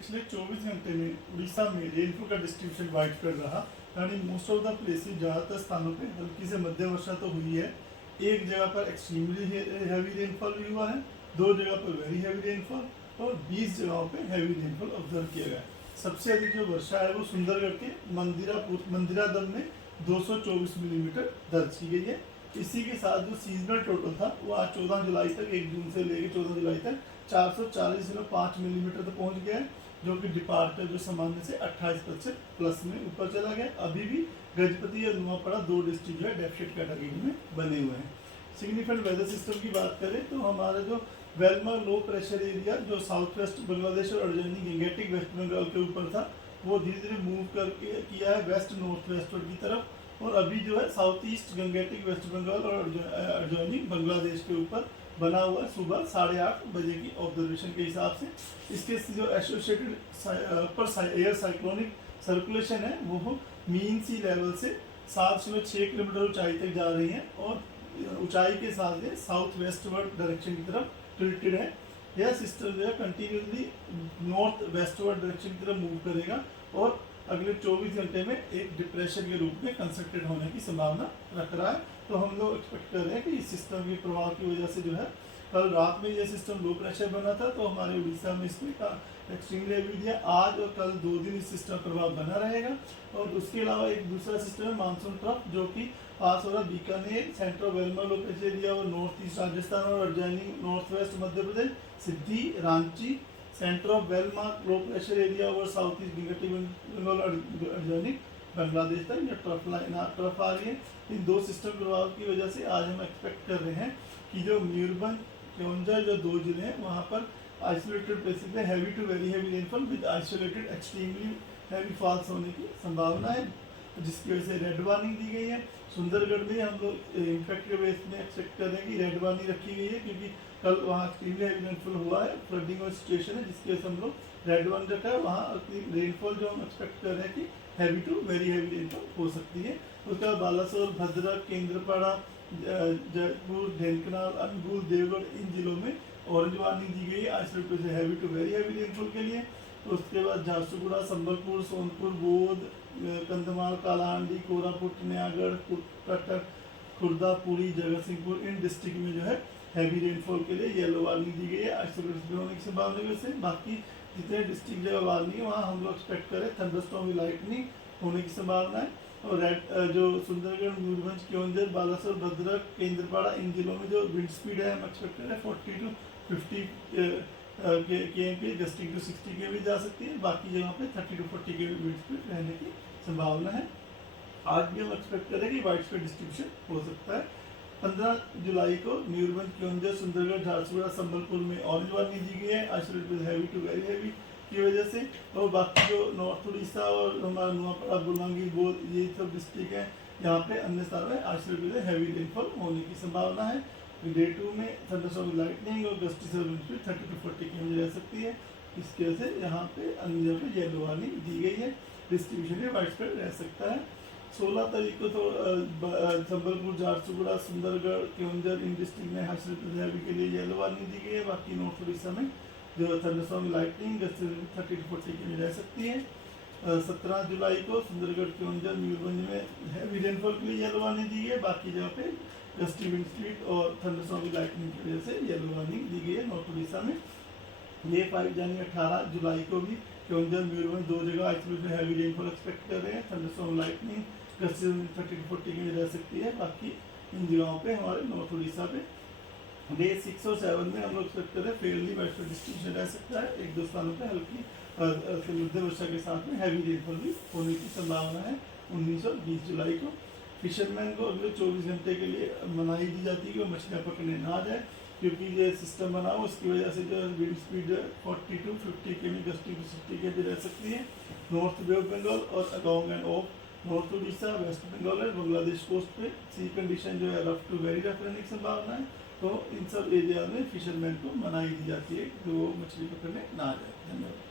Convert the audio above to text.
पिछले 24 घंटे में उड़ीसा में रेनफॉल का डिस्ट्रीब्यूशन वाइड स्प्रेड रहा, यानी मोस्ट ऑफ द प्लेसेस ज़्यादातर स्थानों पे हल्की से मध्यम वर्षा तो हुई है। एक जगह पर एक्सट्रीमली हैवी रेनफॉल भी हुआ है, 2 जगह पर वेरी हैवी रेनफॉल और 20 जगहों पे हैवी रेनफॉल ऑब्जर्व किया गया है। सबसे अधिक जो वर्षा है वो सुंदरगढ़ के मंदिरादम में 224 मिलीमीटर दर्ज की गई है। इसी के साथ जो सीजनल टोटल था वो आज 14 जुलाई तक, 1 जून से लेकर 14 जुलाई तक 440.5 मिलीमीटर तक पहुंच गया है, जो कि डिपार्चर जो सामान्य से 28% प्लस में ऊपर चला गया। अभी भी गजपति और नुआपड़ा 2 डिस्ट्रिक्ट जो है डेफिसिट कैटेगरी में बने हुए हैं। सिग्निफिकेंट वेदर सिस्टम की बात करें तो हमारा जो वेलमा लो प्रेशर एरिया जो साउथ वेस्ट बांग्लादेश और अर्जेंटीना गैंगेटिक वेस्ट बंगाल के ऊपर था, वो धीरे धीरे मूव करके किया है वेस्ट नॉर्थ वेस्टवर्ड की तरफ, और अभी जो है south east Gangetic West Bengal और अर्जेंटीना बांग्लादेश के ऊपर बना हुआ है सुबह 8:30 बजे की ऑब्जर्वेशन के हिसाब से। इसके जो एसोसिएटेड पर एयर साइक्लोनिक सर्कुलेशन है वो मीन सी लेवल से 7.6 किलोमीटर ऊंचाई तक जा रही है और ऊंचाई के साथ ये साउथ वेस्टवर्ड डायरेक्शन की तरफ टिल्टेड है। यह सिस्टम जो है कंटिन्यूसली नॉर्थ वेस्टवर्ड डायरेक्शन की तरफ मूव करेगा और अगले 24 घंटे में एक डिप्रेशन के रूप में कंस्ट्रक्टेड होने की संभावना रख रहा है। तो हम लोग एक्सपेक्ट कर रहे हैं कि इस सिस्टम के प्रभाव की वजह से जो है कल रात में यह सिस्टम लो प्रेशर बना था, तो हमारे उड़ीसा में इसमें एक्सट्रीमली हैवी दिया। आज और कल 2 दिन इस सिस्टम प्रभाव बना रहेगा। और उसके अलावा एक दूसरा सिस्टम है मानसून ट्रफ, जो कि पास हो रहा बीकानेर, सेंट्रल वेलमा लो प्रेशर एरिया और नॉर्थ ईस्ट राजस्थान और अर्जेंटीना north west Madhya Pradesh, Sidhi, Ranchi, centre of वेलमा लो प्रेशर एरिया और साउथ ईस्ट गंगेटिक बंगाल अर्जेंटीना बांग्लादेश तक ये ट्रफ आ रही है। इन 2 सिस्टम प्रभाव की वजह से आज हम एक्सपेक्ट कर रहे हैं कि जो मयूरभंज, केओंझर जो 2 जिले हैं वहाँ पर आइसोलेटेड प्लेसेस में heavy to very heavy rainfall with isolated extremely heavy falls होने की संभावना है, जिसकी वजह से रेड वार्निंग दी गई है। सुंदरगढ़ में हम लोग इम्पैक्ट के बेस में एक्सपेक्ट कर रहे हैं कि रेड वार्निंग रखी गई है, क्योंकि कल वहाँ एक्सट्रीमली हैवी रेनफॉल हुआ है, फ्लडिंग और सिचुएशन है, जिसकी वजह से हम लोग रेड वार्निंग रखा है। वहाँ रेनफॉल जो हम एक्सपेक्ट कर रहे हैं कि heavy to very heavy rainfall हो सकती है। उसके बाद बालासोर, भद्रक, केंद्रपाड़ा, जयपुर, ढेंकनाल, अनुगुल, देवगढ़ इन जिलों में ऑरेंज वार्निंग दी गई है आइसोलेटेड से heavy to very heavy rainfall के लिए। तो उसके बाद झारसुगुड़ा, संबलपुर, सोनपुर, बोध, कंधमाल, कालाहांडी, कोरापुट, नयागढ़, कटक, खुर्दा, पुरी, जगतसिंहपुर इन डिस्ट्रिक्ट में जो है हैवी रेनफॉल के लिए येलो वार्निंग दी गई है आइसोलेटेड होने की संभावना से। बाकी जितने डिस्ट्रिक्ट जगह वार्निंग है वहाँ हम लोग एक्सपेक्ट करें थंडरस्टॉर्म विद लाइटनिंग होने की संभावना है। और रेड जो सुंदरगढ़, मयूरभंज, केओंझर, बालासोर, भद्रक, केंद्रपाड़ा इन जिलों में जो विंड स्पीड है हम एक्सपेक्ट करें 40 to 50 kmph gusting to 60 kmph जा सकती है। बाकी जगह पे 30 to 40 kmph विंड स्पीड रहने की संभावना है। आज भी हम एक्सपेक्ट करें कि वाइड स्प्रेड डिस्ट्रीब्यूशन हो सकता है। 15 जुलाई को मयूरभंज, केओंझर, सुंदरगढ़, झारसुगुड़ा, संबलपुर में ऑरेंज वार्निंग दी गई है isolated heavy to very heavy की वजह से। और बाकी जो नॉर्थ उड़ीसा और हमारा नुआपड़ा, बुलांगी, बोध ये सब डिस्ट्रिक्ट हैं, यहाँ पे अन्य स्थानों में आइसोलेटेड हैवी रेनफॉल होने की संभावना है। डे 2 में थंडरस्टॉर्म लाइटनिंग और गस्टी से विंड स्पीड 30 to 40 km रह सकती है। इसकी वजह से यहाँ पे अन्य जगह पे येलो वार्निंग दी गई है, डिस्ट्रीब्यूशन में वाइड स्प्रेड रह सकता है। 16 तारीख को तो संबलपुर, झारसुगुड़ा, सुंदरगढ़, केओंझर इन डिस्ट्रिक्ट में आइसोलेटेड हैवी के लिए येलो वार्निंग दी गई है। बाकी नॉर्थ उड़ीसा में जो थंडरस्टॉर्म लाइटनिंग 30 to 40 km रह सकती है। 17 जुलाई को सुंदरगढ़, केओंझर, मयूरभंज में हैवी रेनफॉल के लिए येलो वार्निंग दी गई है। बाकी जगह पे गस्टी विंड स्पीड और थंडरस्टॉर्म लाइटनिंग की वजह से येलो वार्निंग दी गई है नॉर्थ उड़ीसा में। ये 5 जनवरी 18 जुलाई को भी केओंझर, मयूरभंज 2 जगह आइसोलेटेड हैवी रेनफॉल एक्सपेक्ट कर रहे हैं। Thunderstorm lightning gusty 30 to 40 km रह सकती है। बाकी इन जगहों पे हमारे नॉर्थ उड़ीसा पे डे 6 और 7 में हम लोग एक्सपेक्ट करें फेयरली वाइड स्प्रेड डिस्ट्रीब्यूशन रह सकता है। 1-2 स्थानों पे हल्की मध्य वर्षा के साथ में हैवी रेनफॉल भी होने की संभावना है। 19 और 20 जुलाई को फिशरमैन को अगले 24 घंटे के लिए मनाही दी जाती है कि वो मछलियाँ पकड़ने ना जाए, क्योंकि ये सिस्टम बना हो उसकी वजह से जो wind speed 40 to 50 km gusting to 60 km रह सकती है। नॉर्थ बे ऑफ बंगाल और along and off north Orissa, West Bengal और बांग्लादेश कोस्ट पे सी कंडीशन जो है रफ टू वेरी रफ रहने की संभावना है। तो इन सब एरिया में फिशरमैन को मनाही दी जाती है कि वो मछली पकड़ने ना जाए। धन्यवाद।